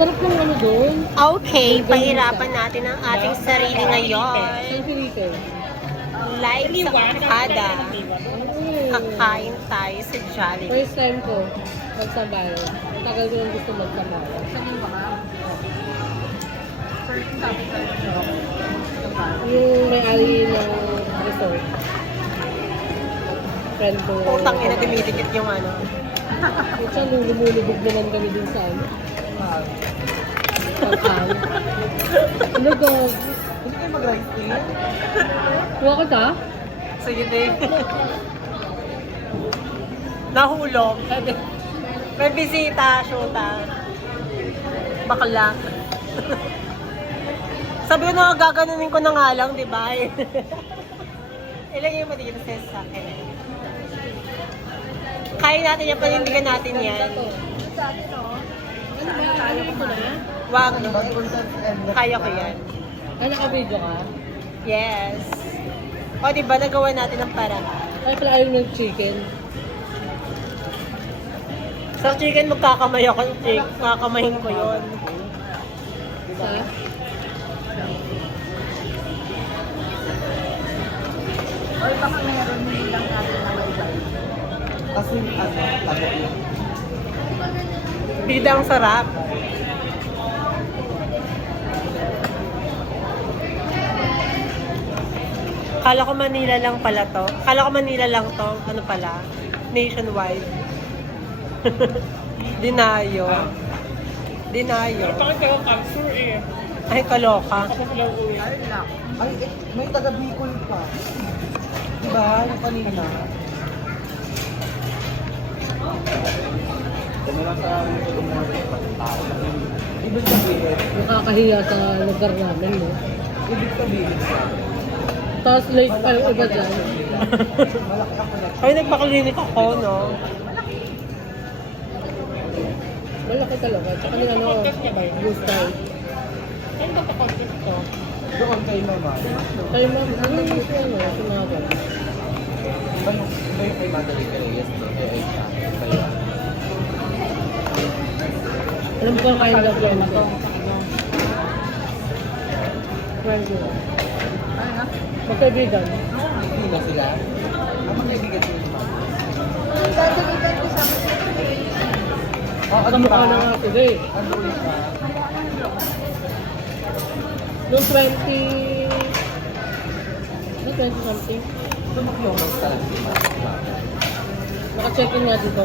Sarap ng ano doon. Okay, pahirapan natin ang ating sarili ngayon. Ang pinito. Like sa Okada, kakain tayo sa Jollibee. First time ko magsabayo. Tagal ko lang gusto magsabayo. Saan ba ka? First time tayo. Yung may-ari ng resort. Friend ko. Putang ina, dumidikit yung ano. Minsan lumulubog naman kami dun sa ano. Pagkang. Ano ko? Hindi kayo mag-rice tea? Kuha ko ta? Sige din. Nahulog. May bisita, shoota. Bakla. Sabi ko na gaganunin ko na nga lang, di ba? Ilagay mo dito sa akin. Kaya natin yan, panindigan natin yan. Sa atin, no? Ano ba? Ano ko na? Wag. And Kaya ko yan. Ah, naka-video ka? Yes. O, di ba, nagawa natin ang paraan. Ay, pala ayaw ng chicken. Sa chicken, magkakamay ako ng chicken. Kakamayin ko yun. Sa? Or baka meron hindi lang natin na may rice. Kasi ano, tago yun. Bida ang sarap. Kala ko Manila lang pala to. Kala ko Manila lang to. Ano pala? Nationwide. Dinayo. Dinayo. Ay, kaloka. Ayun lang. Ay, may taga-Bicol pa. Diba? Yung kanina. Ibig sabihin, Nakakahiya sa lugar namin, no? ibig sabihin, Tapos late pa yung iba dyan. malaki ako na. Ay, nagpakalinik ako, no? Malaki talaga. Tsaka yung ano, blue sky. Saan ba pa-contest to? Doon kay Mama. Kaya ma'am, ano yung ano, sumagal? Iba yung kay Margarita Reyes doon. Kay Aisha. Kaya, Alam ko kayo na friend ko. Friend ko. ay ha? Magkaibigan. Hindi na sila. Ang magkaibigan sila ni Mama. Oo, di Kamukha ba? na nga sila eh. Ano ulit ba? Noong 20... Ano 20 something? Tumakyong talaga si Mama. Naka-check in nga dito.